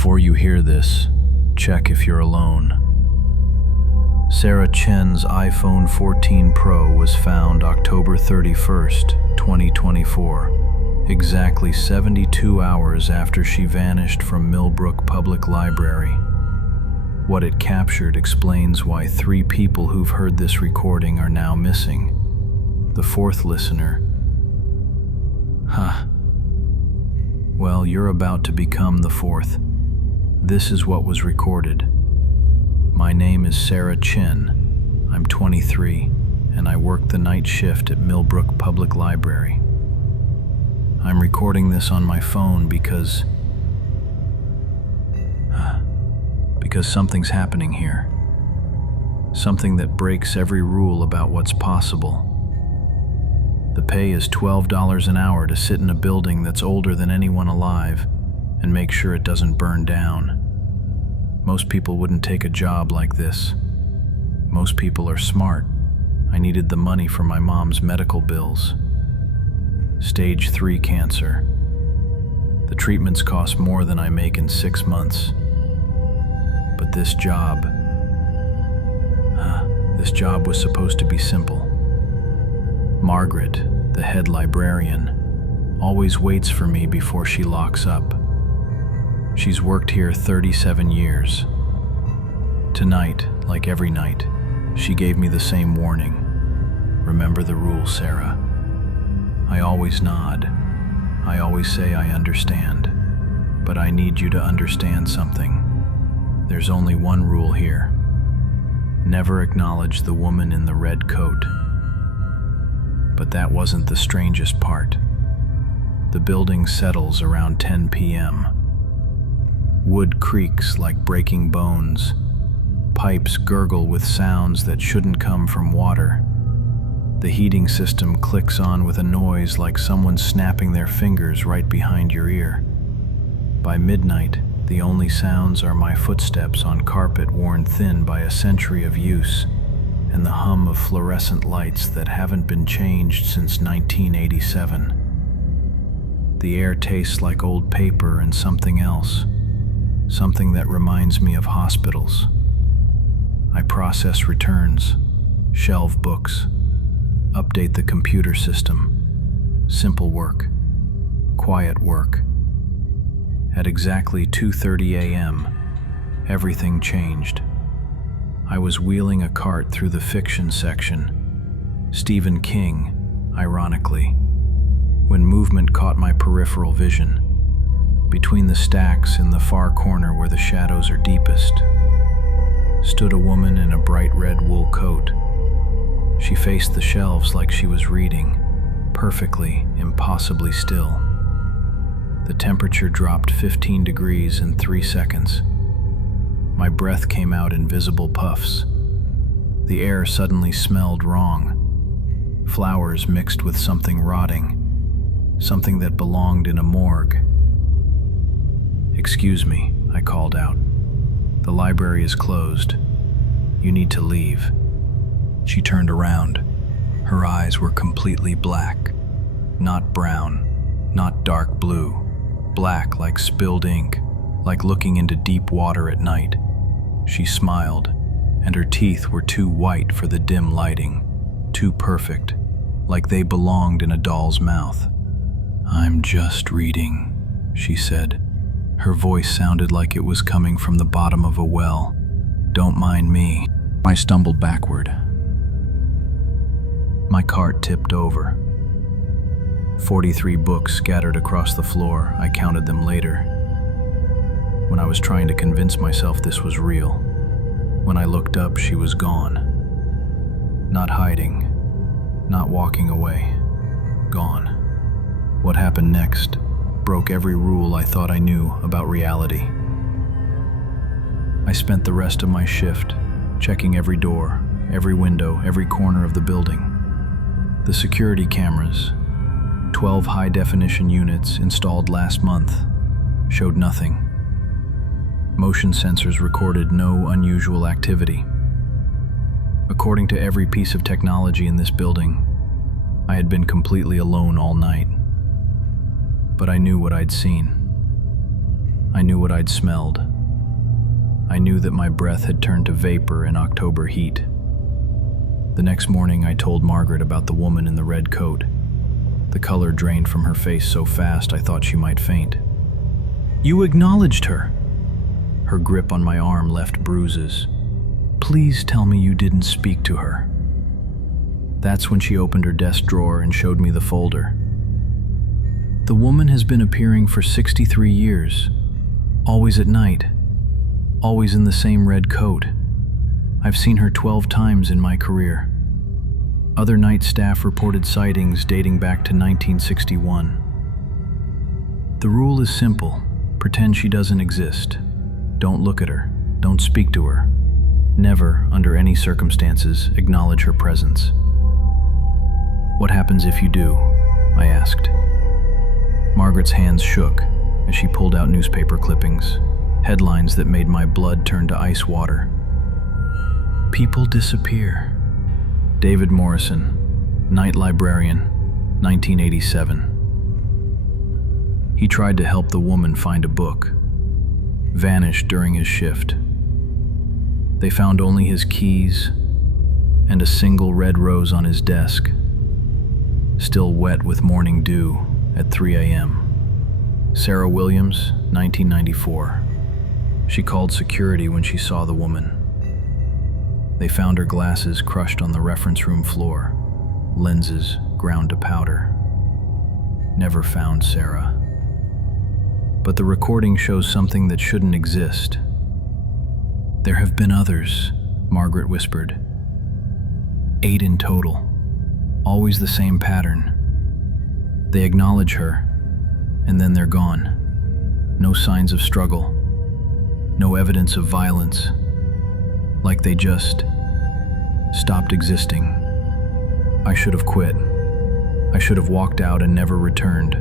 Before you hear this, check if you're alone. Sarah Chen's iPhone 14 Pro was found October 31st, 2024, exactly 72 hours after she vanished from Millbrook Public Library. What it captured explains why 3 people who've heard this recording are now missing. The 4th listener. Well, you're about to become the 4th. This is what was recorded. My name is Sarah Chen. I'm 23, and I work the night shift at Millbrook Public Library. I'm recording this on my phone because something's happening here. Something that breaks every rule about what's possible. The pay is $12 an hour to sit in a building that's older than anyone alive and make sure it doesn't burn down. Most people wouldn't take a job like this. Most people are smart. I needed the money for my mom's medical bills. Stage 3 cancer. The treatments cost more than I make in 6 months. But this job was supposed to be simple. Margaret, the head librarian, always waits for me before she locks up. She's worked here 37 years. Tonight, like every night, she gave me the same warning. Remember the rule, Sarah. I always nod. I always say I understand. But I need you to understand something. There's only one rule here. Never acknowledge the woman in the red coat. But that wasn't the strangest part. The building settles around 10 p.m. Wood creaks like breaking bones. Pipes gurgle with sounds that shouldn't come from water. The heating system clicks on with a noise like someone snapping their fingers right behind your ear. By midnight, the only sounds are my footsteps on carpet worn thin by a century of use, and the hum of fluorescent lights that haven't been changed since 1987. The air tastes like old paper and something else, something that reminds me of hospitals. I process returns, shelve books, update the computer system. Simple work, quiet work. At exactly 2:30 a.m., everything changed. I was wheeling a cart through the fiction section, Stephen King, ironically, when movement caught my peripheral vision. Between the stacks in the far corner where the shadows are deepest, stood a woman in a bright red wool coat. She faced the shelves like she was reading, perfectly, impossibly still. The temperature dropped 15 degrees in 3 seconds. My breath came out in visible puffs. The air suddenly smelled wrong. Flowers mixed with something rotting, something that belonged in a morgue. "Excuse me," I called out. "The library is closed. You need to leave." She turned around. Her eyes were completely black. Not brown, not dark blue. Black like spilled ink, like looking into deep water at night. She smiled, and her teeth were too white for the dim lighting, too perfect, like they belonged in a doll's mouth. "I'm just reading," she said. Her voice sounded like it was coming from the bottom of a well. "Don't mind me." I stumbled backward. My cart tipped over. 43 books scattered across the floor. I counted them later. When I was trying to convince myself this was real. When I looked up, she was gone. Not hiding, not walking away. Gone. What happened next broke every rule I thought I knew about reality. I spent the rest of my shift checking every door, every window, every corner of the building. The security cameras, 12 high-definition units installed last month, showed nothing. Motion sensors recorded no unusual activity. According to every piece of technology in this building, I had been completely alone all night. But I knew what I'd seen. I knew what I'd smelled. I knew that my breath had turned to vapor in October heat. The next morning, I told Margaret about the woman in the red coat. The color drained from her face so fast I thought she might faint. "You acknowledged her." Her grip on my arm left bruises. "Please tell me you didn't speak to her." That's when she opened her desk drawer and showed me the folder. "The woman has been appearing for 63 years, always at night, always in the same red coat. I've seen her 12 times in my career." Other night staff reported sightings dating back to 1961. The rule is simple: pretend she doesn't exist. Don't look at her. Don't speak to her. Never, under any circumstances, acknowledge her presence. "What happens if you do?" I asked. Margaret's hands shook as she pulled out newspaper clippings, headlines that made my blood turn to ice water. "People disappear. David Morrison, night librarian, 1987. He tried to help the woman find a book. Vanished during his shift. They found only his keys and a single red rose on his desk, still wet with morning dew at 3 a.m. Sarah Williams, 1994. She called security when she saw the woman. They found her glasses crushed on the reference room floor, lenses ground to powder. Never found Sarah. But the recording shows something that shouldn't exist. "There have been others," Margaret whispered. 8 in total. Always the same pattern. They acknowledge her, and then they're gone. No signs of struggle. No evidence of violence. Like they just stopped existing. I should have quit. I should have walked out and never returned.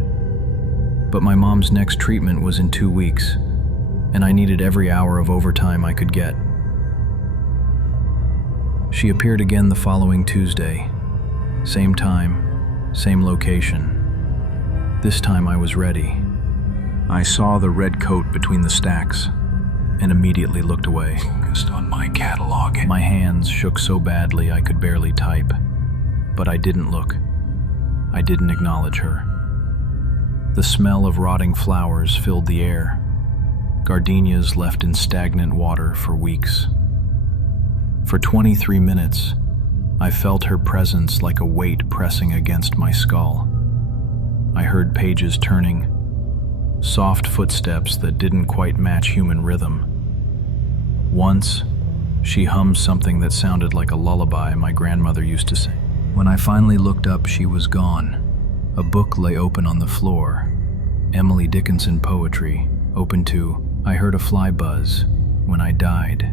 But my mom's next treatment was in 2 weeks, and I needed every hour of overtime I could get. She appeared again the following Tuesday. Same time, same location. This time I was ready. I saw the red coat between the stacks and immediately looked away. Focused on my catalog. My hands shook so badly I could barely type. But I didn't look. I didn't acknowledge her. The smell of rotting flowers filled the air. Gardenias left in stagnant water for weeks. For 23 minutes, I felt her presence like a weight pressing against my skull. I heard pages turning, soft footsteps that didn't quite match human rhythm. Once, she hummed something that sounded like a lullaby my grandmother used to sing. When I finally looked up, she was gone. A book lay open on the floor. Emily Dickinson poetry, open to "I heard a fly buzz when I died."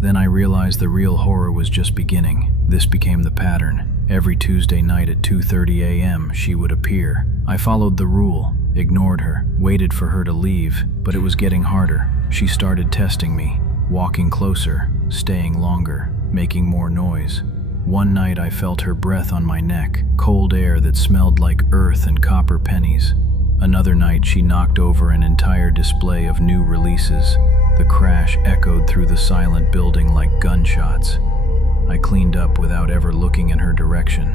Then I realized the real horror was just beginning. This became the pattern. Every Tuesday night at 2:30 a.m. she would appear. I followed the rule, ignored her, waited for her to leave, but it was getting harder. She started testing me, walking closer, staying longer, making more noise. One night I felt her breath on my neck, cold air that smelled like earth and copper pennies. Another night she knocked over an entire display of new releases. The crash echoed through the silent building like gunshots. I cleaned up without ever looking in her direction.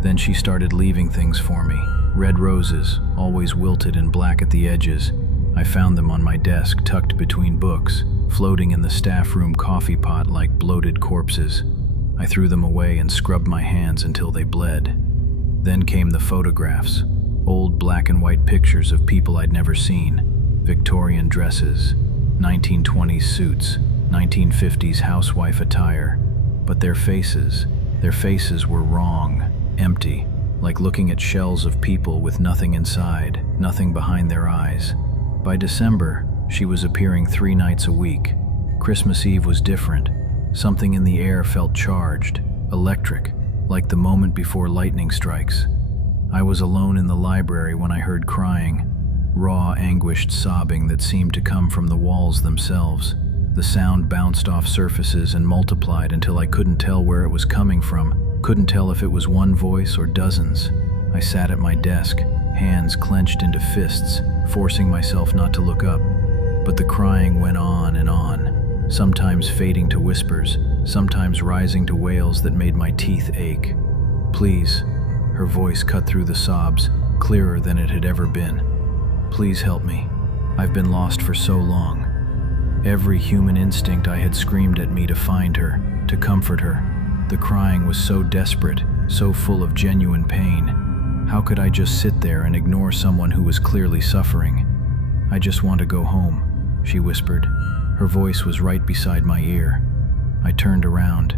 Then she started leaving things for me. Red roses, always wilted and black at the edges. I found them on my desk, tucked between books, floating in the staff room coffee pot like bloated corpses. I threw them away and scrubbed my hands until they bled. Then came the photographs, old black and white pictures of people I'd never seen. Victorian dresses, 1920s suits, 1950s housewife attire. But their faces were wrong, empty, like looking at shells of people with nothing inside, nothing behind their eyes. By December, she was appearing 3 nights a week. Christmas Eve was different. Something in the air felt charged, electric, like the moment before lightning strikes. I was alone in the library when I heard crying, raw, anguished sobbing that seemed to come from the walls themselves. The sound bounced off surfaces and multiplied until I couldn't tell where it was coming from, couldn't tell if it was one voice or dozens. I sat at my desk, hands clenched into fists, forcing myself not to look up. But the crying went on, sometimes fading to whispers, sometimes rising to wails that made my teeth ache. "Please," her voice cut through the sobs, clearer than it had ever been. "Please help me. I've been lost for so long." Every human instinct I had screamed at me to find her, to comfort her. The crying was so desperate, so full of genuine pain. How could I just sit there and ignore someone who was clearly suffering? "I just want to go home," she whispered. Her voice was right beside my ear. I turned around.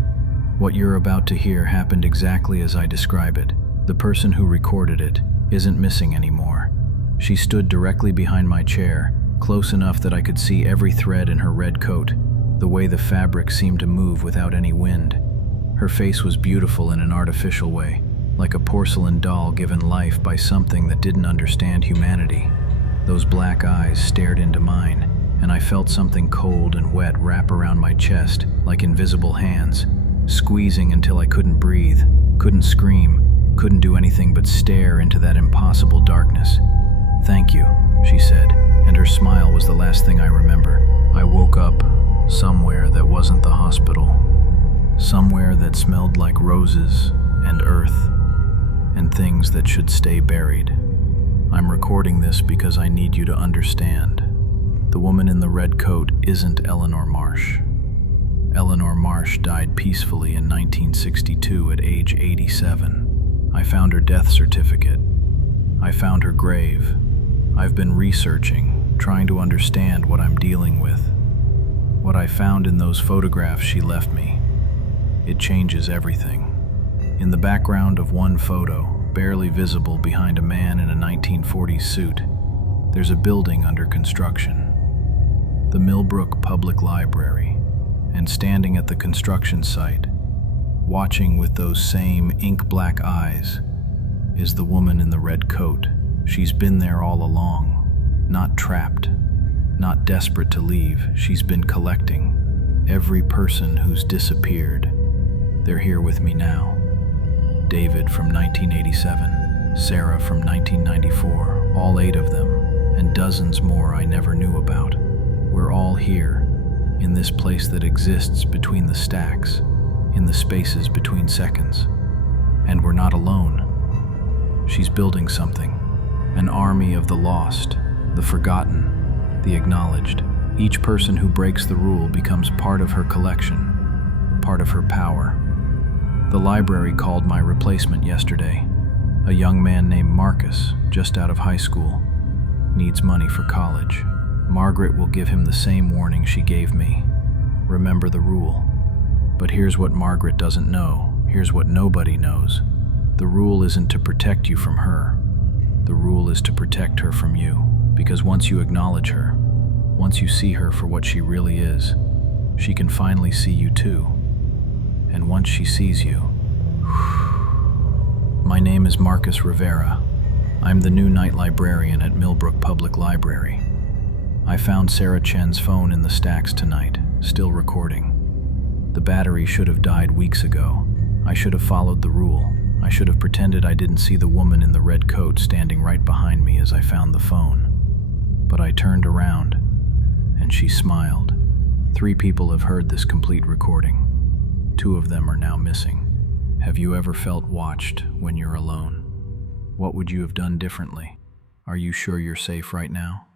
What you're about to hear happened exactly as I describe it. The person who recorded it isn't missing anymore. She stood directly behind my chair, close enough that I could see every thread in her red coat, the way the fabric seemed to move without any wind. Her face was beautiful in an artificial way, like a porcelain doll given life by something that didn't understand humanity. Those black eyes stared into mine, and I felt something cold and wet wrap around my chest like invisible hands, squeezing until I couldn't breathe, couldn't scream, couldn't do anything but stare into that impossible darkness. "Thank you," she said, and her smile was the last thing I remember. I woke up somewhere that wasn't the hospital, somewhere that smelled like roses and earth and things that should stay buried. I'm recording this because I need you to understand. The woman in the red coat isn't Eleanor Marsh. Eleanor Marsh died peacefully in 1962 at age 87. I found her death certificate. I found her grave. I've been researching, trying to understand what I'm dealing with. What I found in those photographs she left me, it changes everything. In the background of one photo, barely visible behind a man in a 1940s suit, there's a building under construction. The Millbrook Public Library. And standing at the construction site, watching with those same ink-black eyes, is the woman in the red coat. She's been there all along, not trapped, not desperate to leave. She's been collecting every person who's disappeared. They're here with me now. David from 1987, Sarah from 1994, all 8 of them, and dozens more I never knew about. We're all here, in this place that exists between the stacks, in the spaces between seconds. And we're not alone. She's building something, an army of the lost, the forgotten, the acknowledged. Each person who breaks the rule becomes part of her collection, part of her power. The library called my replacement yesterday, a young man named Marcus, just out of high school, needs money for college. Margaret will give him the same warning she gave me. Remember the rule. But here's what Margaret doesn't know. Here's what nobody knows. The rule isn't to protect you from her. The rule is to protect her from you. Because once you acknowledge her, once you see her for what she really is, she can finally see you too. And once she sees you... My name is Marcus Rivera. I'm the new night librarian at Millbrook Public Library. I found Sarah Chen's phone in the stacks tonight, still recording. The battery should have died weeks ago. I should have followed the rule. I should have pretended I didn't see the woman in the red coat standing right behind me as I found the phone. But I turned around, and she smiled. 3 people have heard this complete recording. 2 of them are now missing. Have you ever felt watched when you're alone? What would you have done differently? Are you sure you're safe right now?